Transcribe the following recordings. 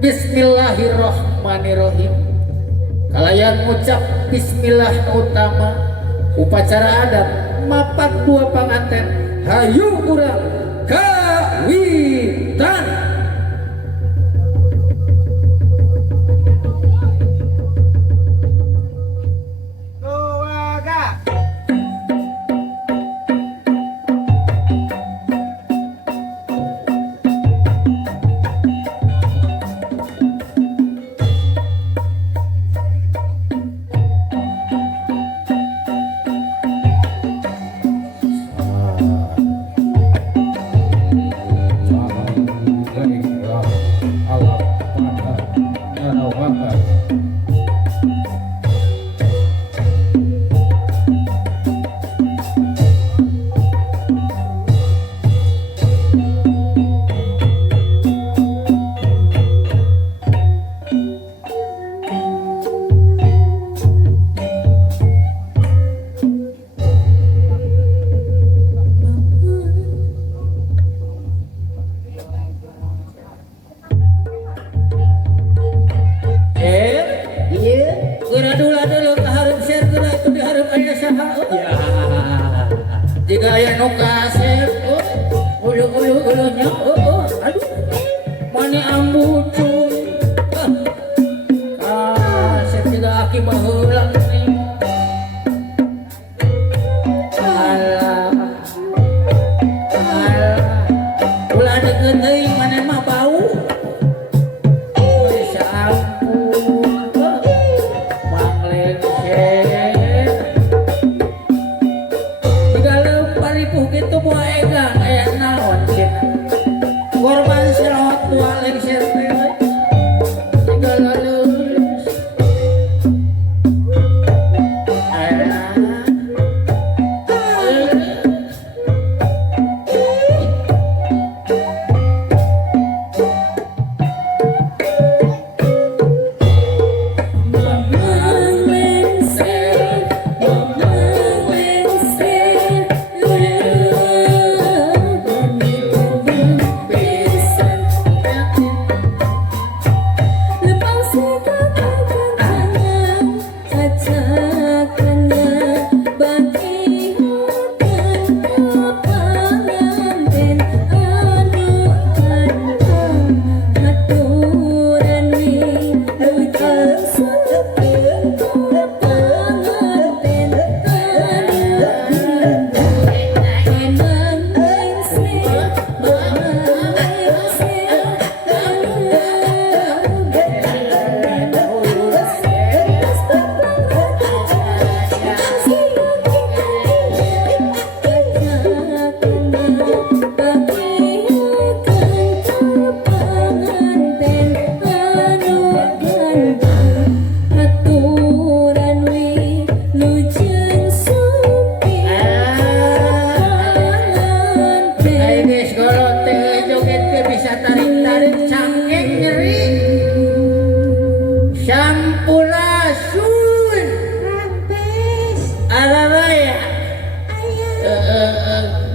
Bismillahirrahmanirrahim. Kalayan ngucap bismillah utama upacara adat mapak dua panganten hayu urang kawitan. Jika ayah nu kasep, ulu-ulunya, aduh, mana ambu cuy, kasep juga aki bahulang nih, alah, ulah deket nih, mana mah bau, bisa ampun, manglengseh. Gitu buah egang kayak naon cina korban selawat tua lengser segala lulus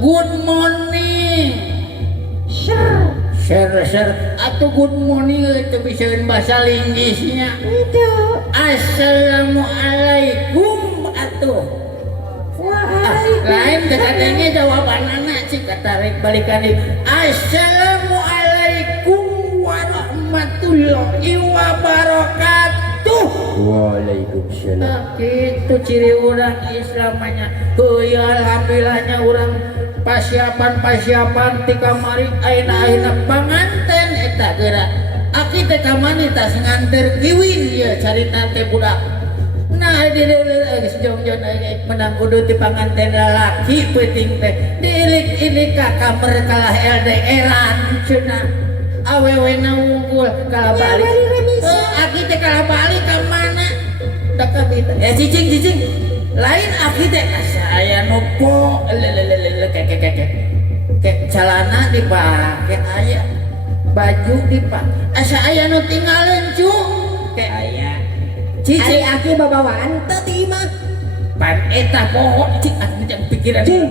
good morning share atau good morning itu bisa bahasa Inggrisnya itu assalamualaikum atau lain katanya jawaban anak sih kata balikan assalamualaikum warahmatullahi wabarakatuh. Waalaikumsalam. Itu ciri orang Islamnya. Ya alhamdulillahnya orang pasiapan ti kamari aina panganten eta geura. Aki teh ka mani tas nganter kiwin ya carita teh budak. Nah di geus jong-jong menang kudu ti panganten lalaki peuting teh. Diilik-ilik ka kamar kalah LDR-an cenah. Awewena unggul kalah balik. Aki teh kalah balik ka mana? Da ka cicing. Lain aki teh saya nopo kayak celana dipake aya baju dipake asa aya nu tinggalin cu kayak aya cici aki babawaan teh ti imah pan eta poho cik atuh pikiran cing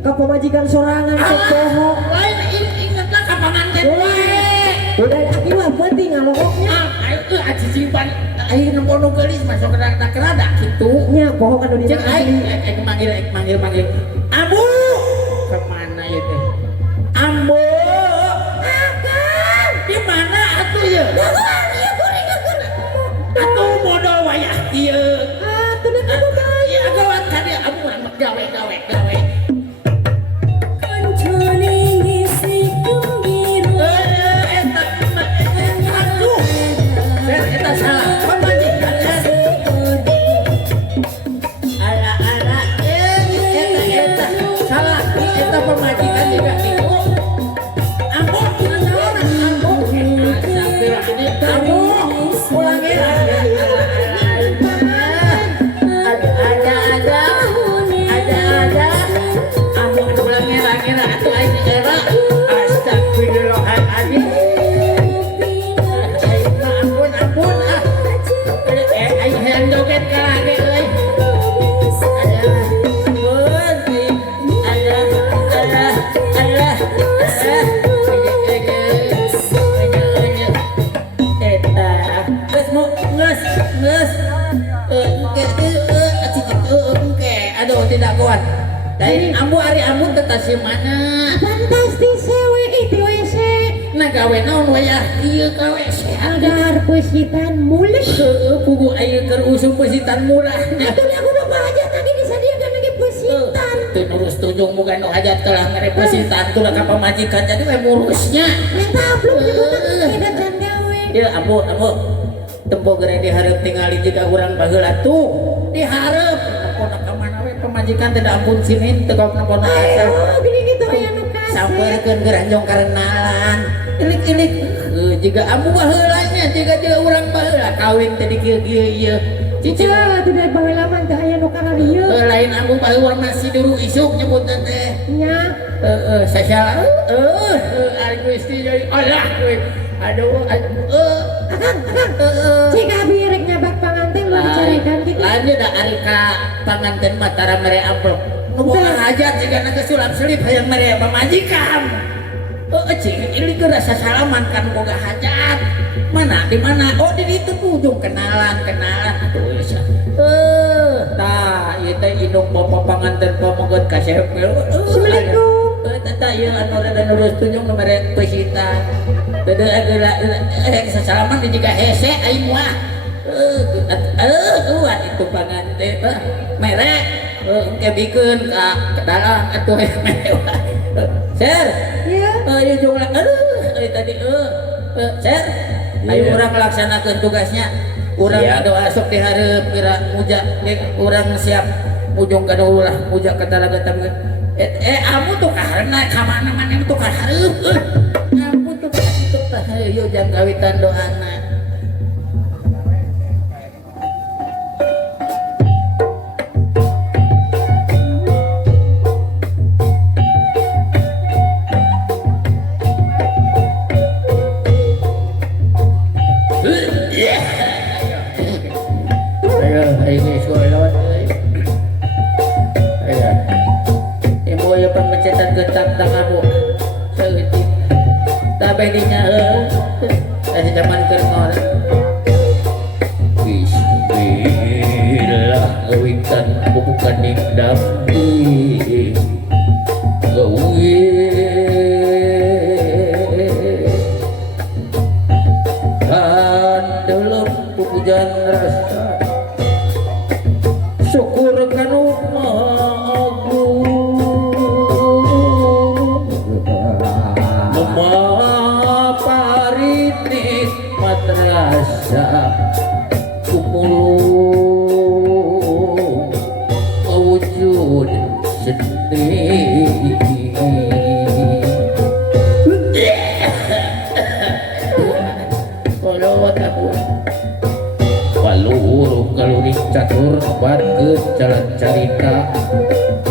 ka pamajikan sorangan cek poho lain ingetna ka panganten wae udah aki mah penting ngalokok aing nempo nu geulis masuk kerada kitu. Nya poho kan di Cek aing manggil. Ambu. Kemana ya teh? Ambu. Akan. Di mana atuh ya? Atuh modal wayah ieu. Atuh da kamu bae. Ya gawat ka dia ambu gawe. Kancane ngisi gembira. Aduh. Eta salah. Pemajikan ala eta salah. Eta pemajikan juga niku. Ambu, sampai ini ambu pulangin ada. Ambu pulangin atuh aing era. Astagfirullahaladzim. Ampun ah. Aing hayang joget ka lagi euy. Aduh tidak kuat. Dari ambu ari ambu tetap si mana? Fantastis we itu WC. Nah gawe naon wayah ieu ka WC Agar pesitan mulai. kudu aya keur usum pesitan murahnya. Atuh aku mah hajat lagi disadiakeun lagi pesitan. Teu nurus tunjung bukan nu hajat telah mere pesitan tuh ka pamajikan jadi we murusnya. Eta belum dibutuhkan tidak dan gawe. Ieu ambu tempo geura dihareup tingali jiga urang baheula tuh. Dihareup nepona ka mana we pamajikan teh da ampun sinin teu kok nepona asa. Oh, gini gitu aya nu kasih. Sampeurkeun geranjong karenalan. Ilik-ilik jiga ambu baheulanya jiga urang baheula kawin teh di kieu-kieu ieu. Cicing Tidak pengalaman teh aya nu kana dieu. lain ambu baheula masih dulu isuk nyebutan teh. Nya. Saya ari Gusti jadi Allah we. Aduh Akang. Jika abi rek nyabak panganten mau dicarekan gitu. Lanjut da ari ka panganten mah tara mere amplop. Ngomong hajat jika naga sulap selip hayang mere pamajikan. Cing ini ke rasa salaman kan boga hajat. Mana di mana? Oh di itu ujung kenalan. Aduh ya. Tah ieu teh indung bapak panganten pamogot ka sepel. Assalamualaikum. Tata ieu anu rada nurus tunjung nu mere pesitan. Teu sasalaman di jiga hese aing mah. Kuat itu panganten mere engke bikeun ka dalam atuh mewah. Ser. Iya. Ayo jumlah tadi Ser. Ayo urang melaksanakeun tugasnya. Urang doa sok dihareup kira muja urang siap ujung ka ulah muja ka talaga tamkeun. Amu tuh karena ka mana-mana tuh ka hareup. Ampun tuh kitu tah yo jang kawitan doana. Ini suara lewat ibu ya pemecetan getap tangamu seutik tapi dinya kasih zaman kermor bismillah gawikan bukan dingdampi gawi dan dalam pupujan rasa syukur kanu agung memapari nikmat rasa kumulung mewujud sendiri waluhur galuring catur barkeun jalan carita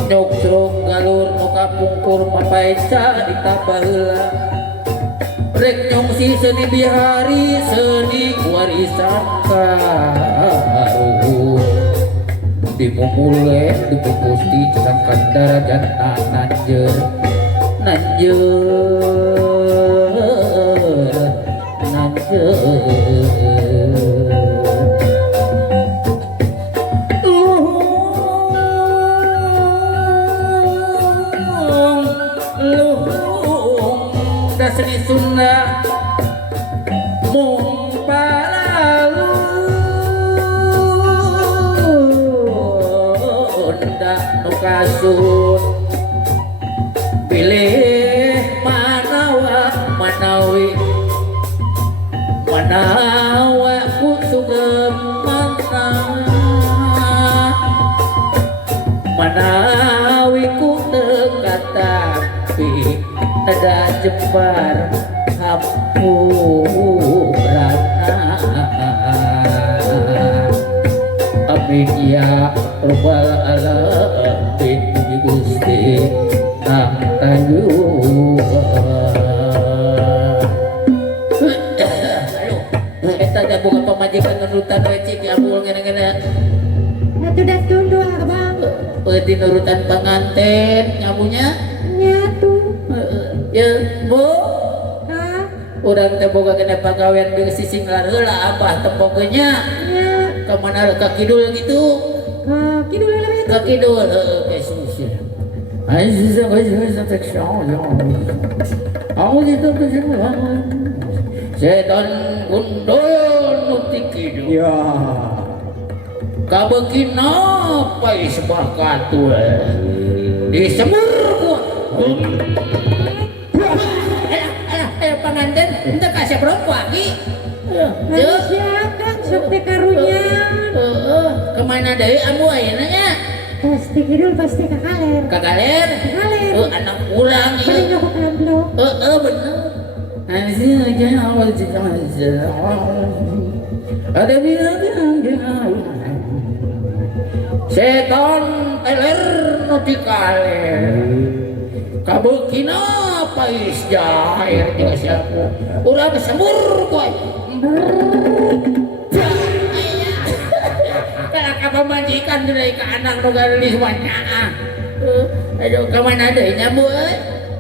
nyokcrong galur nu kapungkur mapaeca ditabaheula rek nyongsi seni bihari seni warisan karuhur dimumule dipupusti cangkan darajat nanjeur seni Sunda mung palalu ndak nu kasut pilih manawa manawi manawa kusugem mana manawi ku dekat tapi ada jembar hampurana amin ya rabbal alamin Gusti tayu eta da boga pamajikan nurutan recik ya mul ngene-ngene Atuh dah tunduk abang. peuti nurutan panganten nyamunya Nyatu. ya bu Hah? urang teh boga kena pagawean di sising heula abah tempokeunnya Ya. ka mana ka kidul gitu Kidul lebih ka kidul ke susi aziza aziza tak syau aku itu kesimpulan setan gundul nuti kidul Ya. kabekina pais bakatul disemur ku panganten ente kasih berapa lagi Manusia kan sok teh karunya. kemana dari amu ayeuna nya Pasti kidul pasti ke kaler. kagaler Kaler. anak ulang Paling ieu nyokok amplop. bener anjing aja awal jangan ada bilang setan teler nu di kaler kabukina pais jair jeung siapa urang sembur ku kalau ka pamajikan dari ka anak nu galis wanyaa aduh ka mana deui nya bu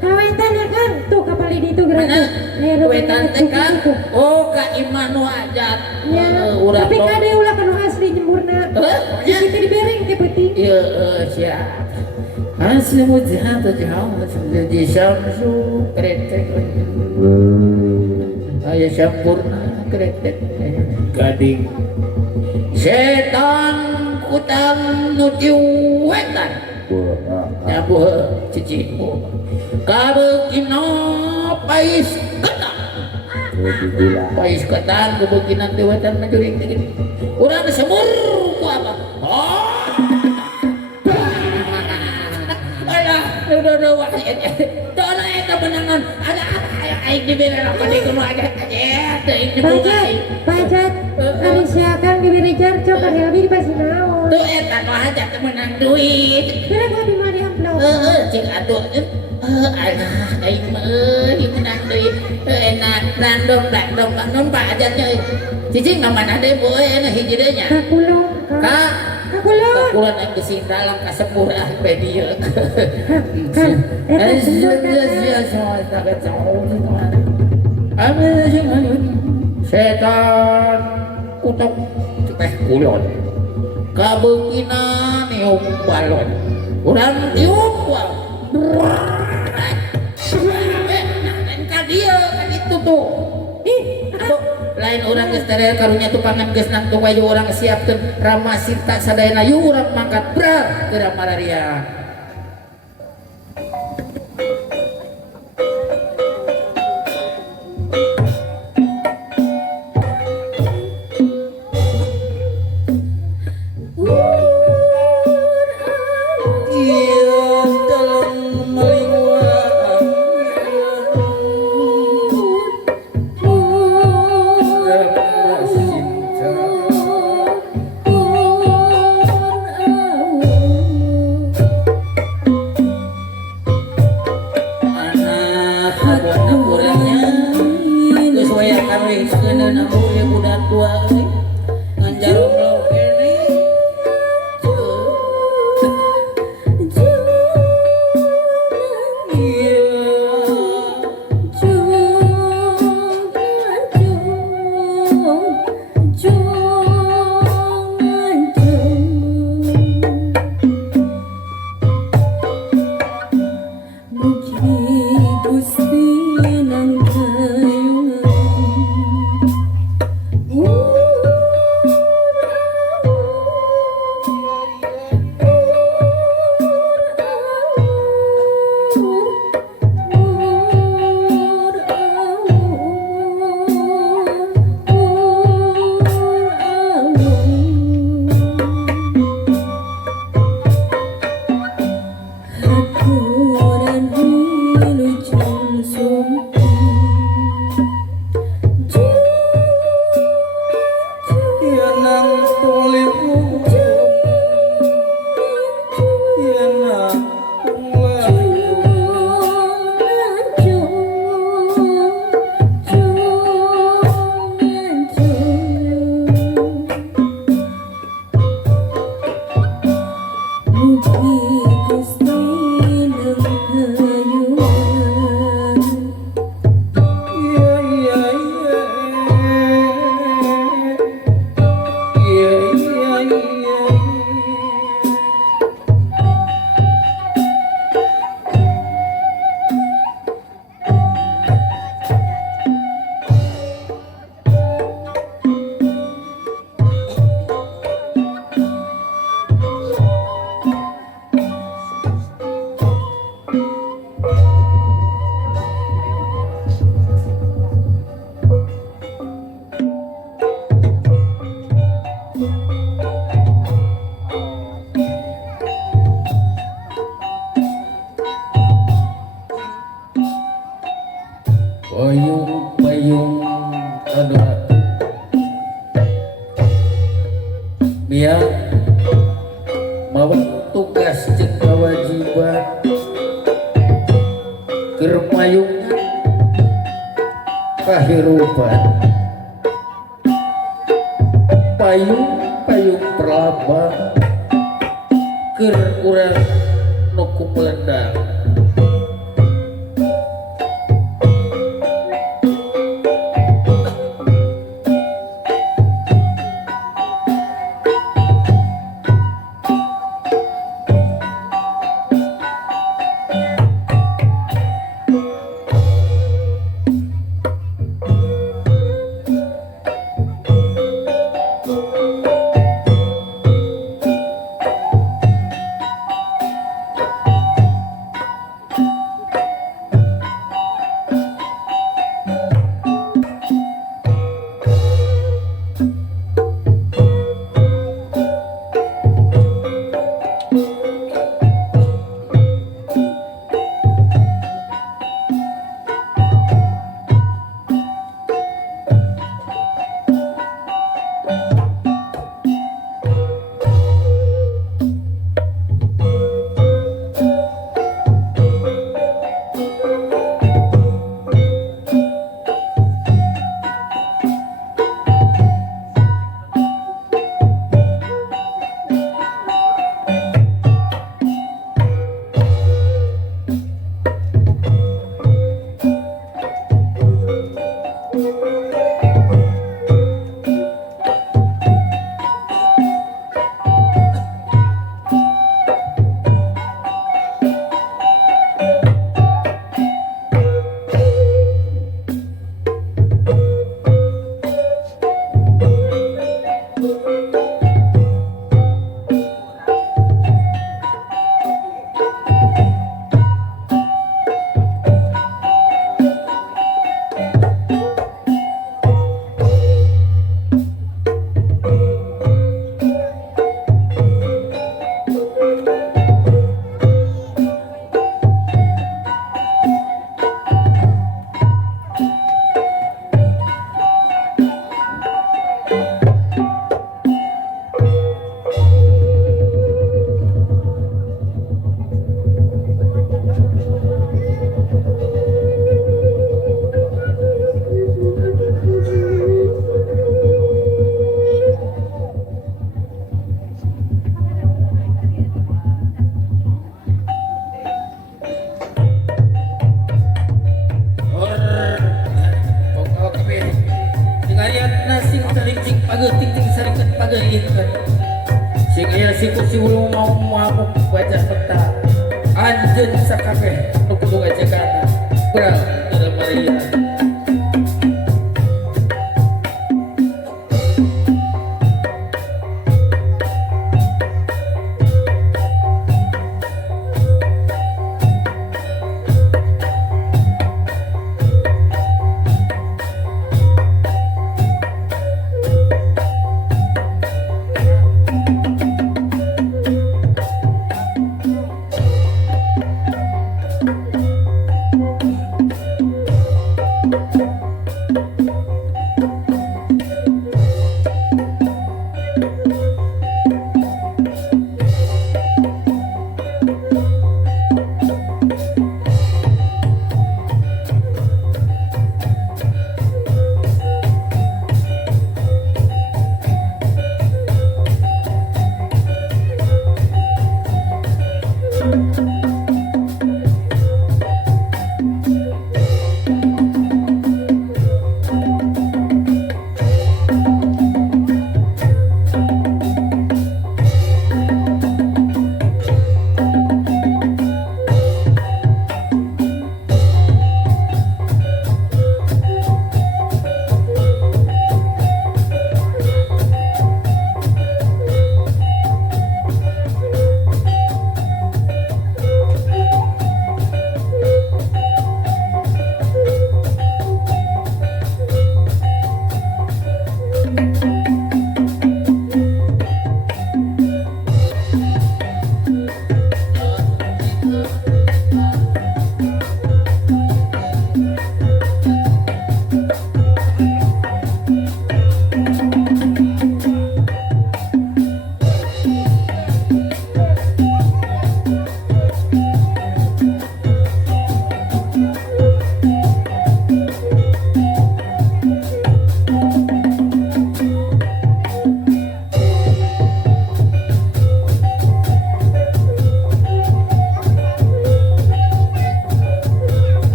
Kawetan ya kan? Tuh kapal ini tuh gerak mana tuh. wetan teh kan oh ka imah nu ajat Ya. urang Tapi kade ulah kanu asli nyemurna. Di situ dibereng teh peuting. iya siap asli mujahad jauh jadi syamsu kretek aya syampurna kretek Gading. setan kutang nuju wetan nyabuh cicipu kabukina pais ketan pais ketan kabukinan teh wetan majuring teh gini urang semur ku apa alah udah wah tolong eta benangan ada aing dibere apa di kuno aja teuing nyebut Pajat. Anu siakan diberi jarco kan lebih pasti naon. tuh eta nu hajat teh menang duit Berapa di mana amplop? cik atuh alah aing mah euy menang deui enak random kan pak ajatnya cicing mana deui boy enak hiji deui nya Kakulong. ka Kakulong. kakulan aing geus dalam ka sepur ah pe dieu Kan. Eta sendok setan utok teh kulon kabukina nium balon urang nium ka dieu kan itu tuh Atuh, lain orang geus teh karunya tu pangan geus nang tong wayu urang siapkeun rama sinta sadayana yu urang mangkat bra ke malaria Gusti nang yen nang tulimu yen nang payung anu biar mawa tugas jeung kewajiban keur payungan kahirupan payung perlambang keur urang nu kumendang siku si ulung mau mabuk baca peta anjeun sakabeh nu kudu ngajagana kurang dalam Maria.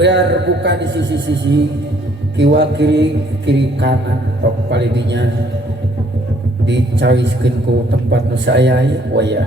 biar buka di sisi-sisi kiwa kiri kiri kanan tok palidinya dicawiskeun ku tempat nu saya waya.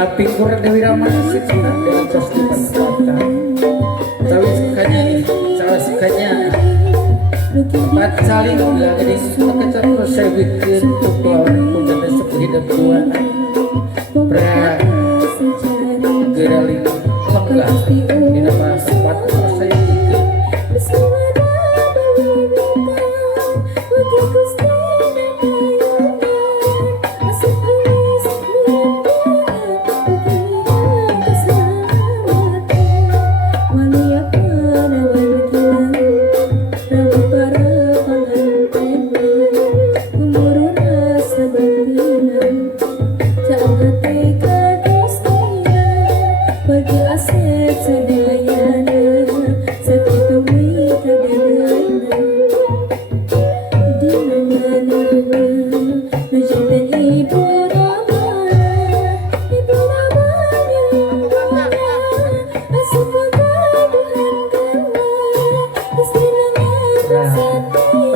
Galaping kurang Dewi Ramasih dengan Costipan Kota. Salah sukanya empat saling lagi kecat terus saya bikin untuk lawan punya besok hidup tua. Pra geraling lenggah di nama sempat terus saya bikin.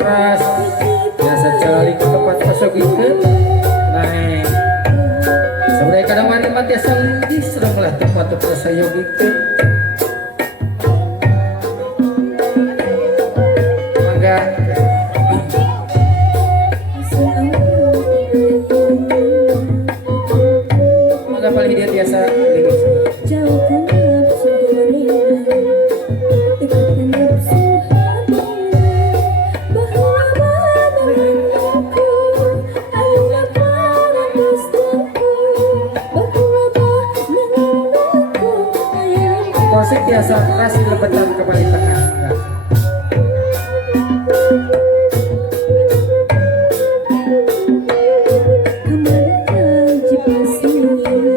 Ras biasa cari ke tempat pasok itu naik sebenarnya kadang mari mati asal di seranglah tempat pasok itu mangga paling dia biasa Kosek biasa kasih lebetan ke paling tengah.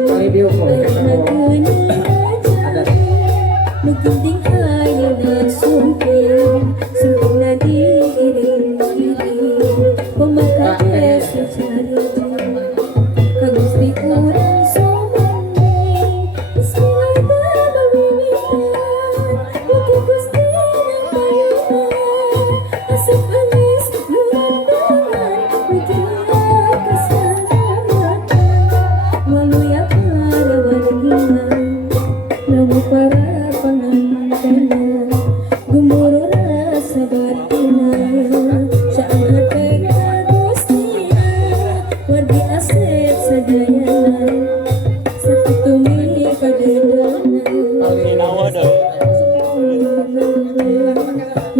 Paling bioko ada.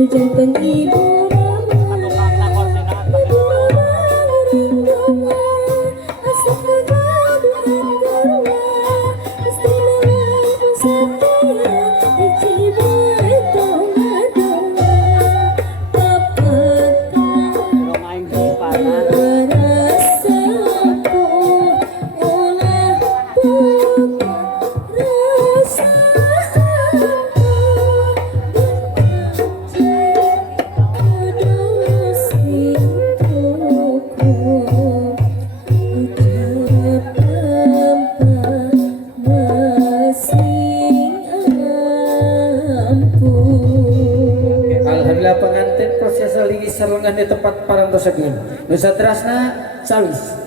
Jantan ibu Alhamdulillah pengantin proses lagi selengan di tempat parantos segini. Nusa Trasna Salis.